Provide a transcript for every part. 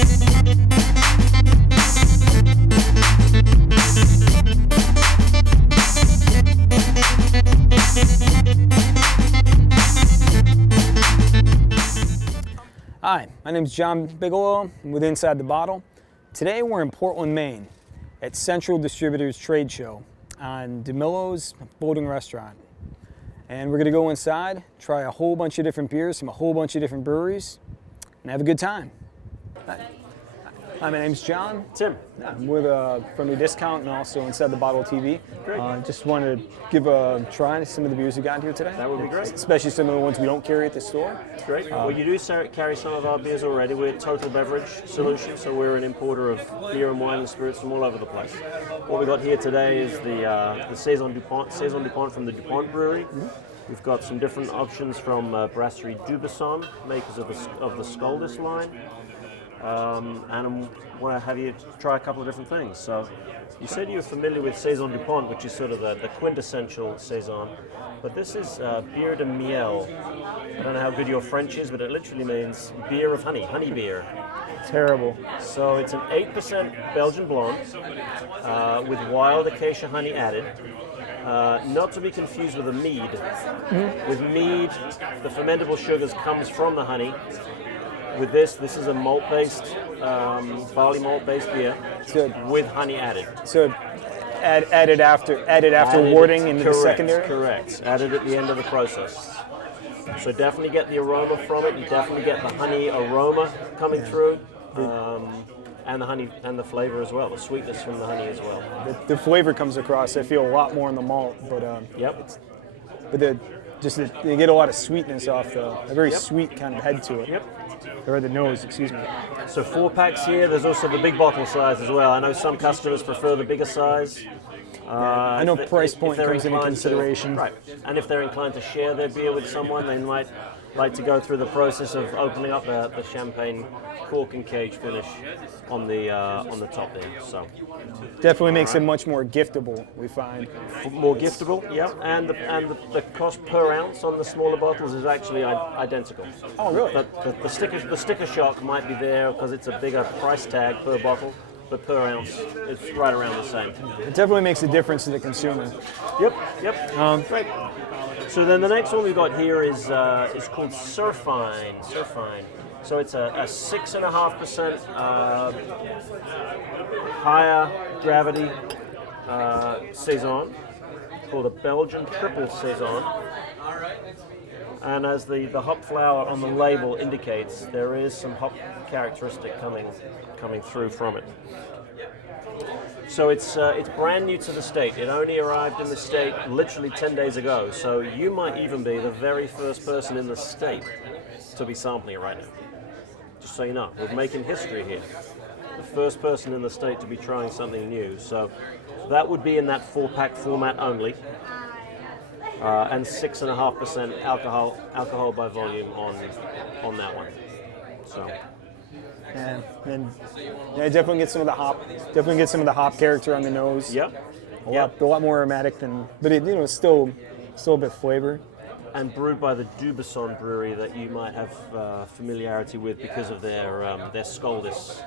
Hi, my name is John Bigelow. I'm with Inside the Bottle. Today we're in Portland, Maine at Central Distributors Trade Show on DeMillo's Boating Restaurant. And we're going to go inside, try a whole bunch of different beers from a whole bunch of different breweries, and have a good time. Hi, my name's John. Tim. I'm with Friendly Discount and also Inside the Bottle TV. Great. Just wanted to give a try to some of the beers we got here today. That would be great. Especially some of the ones we don't carry at the store. Great. Well, you do carry some of our beers already. We're Total Beverage Solutions, so we're an importer of beer and wine and spirits from all over the place. What we got here today is the Saison Dupont from the Dupont Brewery. We've got some different options from Brasserie Dubuisson, makers of the Scoldus line. And I want to have you try a couple of different things. So you said you were familiar with Saison Dupont, which is sort of the quintessential Saison, but this is Bière de Miel. I don't know how good your French is, but it literally means beer of honey beer. Terrible. So it's an 8% Belgian blonde with wild acacia honey added. Not to be confused with a mead. With mead, the fermentable sugars comes from the honey. With this is a malt-based, barley malt-based beer with honey added. So added after warding into the secondary? Correct. Added at the end of the process. So definitely get the aroma from it. You definitely get the honey aroma coming through, and the honey and the flavor as well. The sweetness from the honey as well. The flavor comes across. I feel a lot more in the malt, but you get a lot of sweetness off a very sweet kind of head to it. Yep. Or the nose, excuse me. So 4 packs here. There's also the big bottle size as well. I know some customers prefer the bigger size. I know price point comes into consideration. Right. And if they're inclined to share their beer with someone, they might like to go through the process of opening up the champagne cork and cage finish on the top there. So definitely makes it much more giftable, we find. More giftable, yeah. And the cost per ounce on the smaller bottles is actually identical. Oh, really? But the sticker shock might be there because it's a bigger price tag per bottle, but per ounce it's right around the same. It definitely makes a difference to the consumer. Yep. Great. So then the next one we've got here is called Surfine. So it's a 6.5% higher gravity Saison, called a Belgian triple Saison. And as the hop flower on the label indicates, there is some hop characteristic coming through from it. So it's brand new to the state. It only arrived in the state literally 10 days ago. So you might even be the very first person in the state to be sampling it right now. Just so you know, we're making history here. The first person in the state to be trying something new. So that would be in that 4-pack format only. And 6.5% alcohol by volume on that one. So. And definitely get some of the hop. Definitely get some of the hop character on the nose. Yep. A lot more aromatic but it's still a bit flavor. And brewed by the Dubuisson brewery that you might have familiarity with because of their Scoldus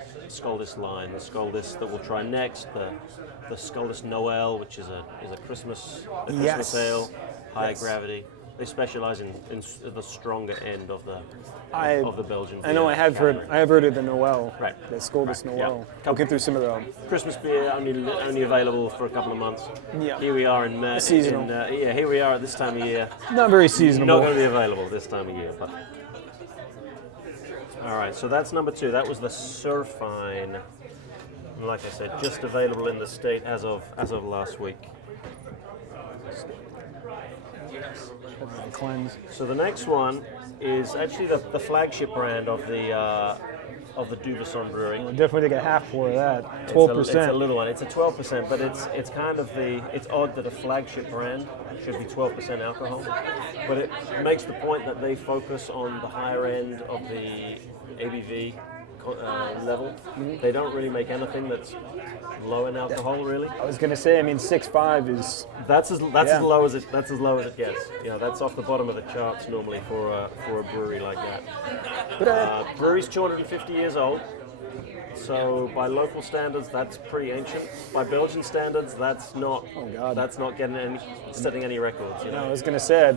line. The Scoldus that we'll try next, the Scoldus Noel, which is a Christmas ale, higher gravity. They specialize in the stronger end of the Belgian beer. I know I have heard of the Noel, right? The Scoldus Noel. Yeah. I'll get through some of the Christmas beer only available for a couple of months. Yeah. Here we are in seasonal. Here we are at this time of year. Not very seasonal. Not going to be available this time of year, but. All right, so that's number 2. That was the Surfine. And like I said, just available in the state as of last week. Cleanse. So the next one is actually the flagship brand of the Dubuisson Brewery. We'll definitely take a half pour of that. 12%. It's a little one. It's a 12%, but it's kind of it's odd that a flagship brand should be 12% alcohol. But it makes the point that they focus on the higher end of the ABV level. Mm-hmm. They don't really make anything that's low in alcohol, really. I was gonna say, 6.5 is that's as low as it gets. That's off the bottom of the charts normally for a brewery like that. But brewery's 250 years old. So by local standards, that's pretty ancient. By Belgian standards, that's not. Oh, God. That's not setting any records. You No, know? I was gonna say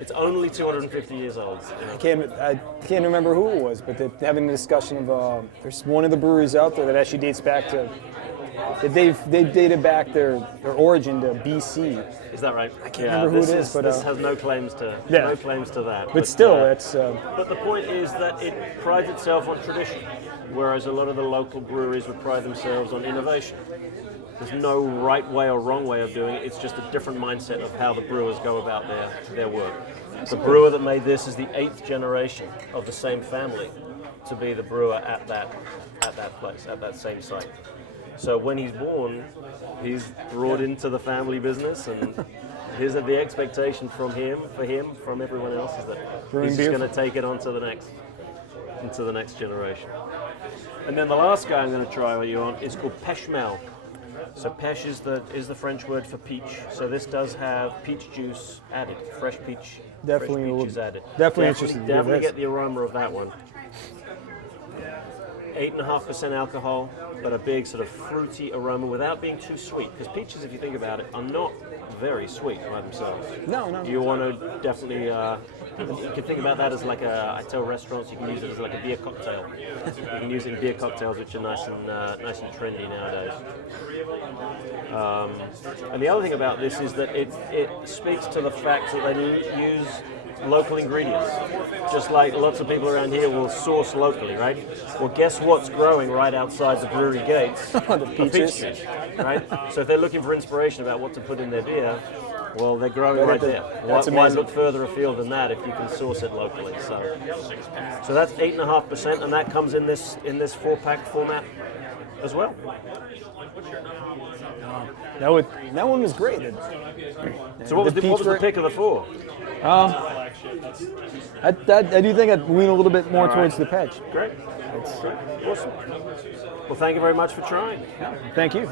It's only 250 years old. You know? I can't remember who it was, but they're having a discussion of there's one of the breweries out there that actually dates back to they've dated back their origin to BC. Is that right? I can't remember who it is, but, this has no claims to that. But still, that's. it's But the point is that it prides itself on tradition, whereas a lot of the local breweries would pride themselves on innovation. There's no right way or wrong way of doing it. It's just a different mindset of how the brewers go about their work. The brewer that made this is the 8th generation of the same family to be the brewer at that place, at that same site. So when he's born, he's brought into the family business, and here's the expectation from everyone else is that he's just going to take it on to the next generation. And then the last guy I'm going to try with you on is called Pechmel. So pêche is the French word for peach. So this does have peach juice added, fresh peach. Definitely fresh peach is added. definitely interesting. Definitely get the aroma of that one. 8.5% alcohol, but a big sort of fruity aroma without being too sweet. Because peaches, if you think about it, are not very sweet by themselves. No. You want to definitely, you can think about that as like I tell restaurants you can use it as like a beer cocktail. You can use it in beer cocktails, which are nice and trendy nowadays. And the other thing about this is that it speaks to the fact that they use local ingredients. Just like lots of people around here will source locally, right? Well, guess what's growing right outside the brewery gates? The peaches. Peach trees, right? So if they're looking for inspiration about what to put in their beer, well, they're growing right there. Why look further afield than that if you can source it locally? So that's 8.5%, and that comes in this 4-pack format as well. That one was great. So what was the pick of the 4? I do think I'd lean a little bit more towards the Pech. Great. Awesome. Well, thank you very much for trying. Thank you.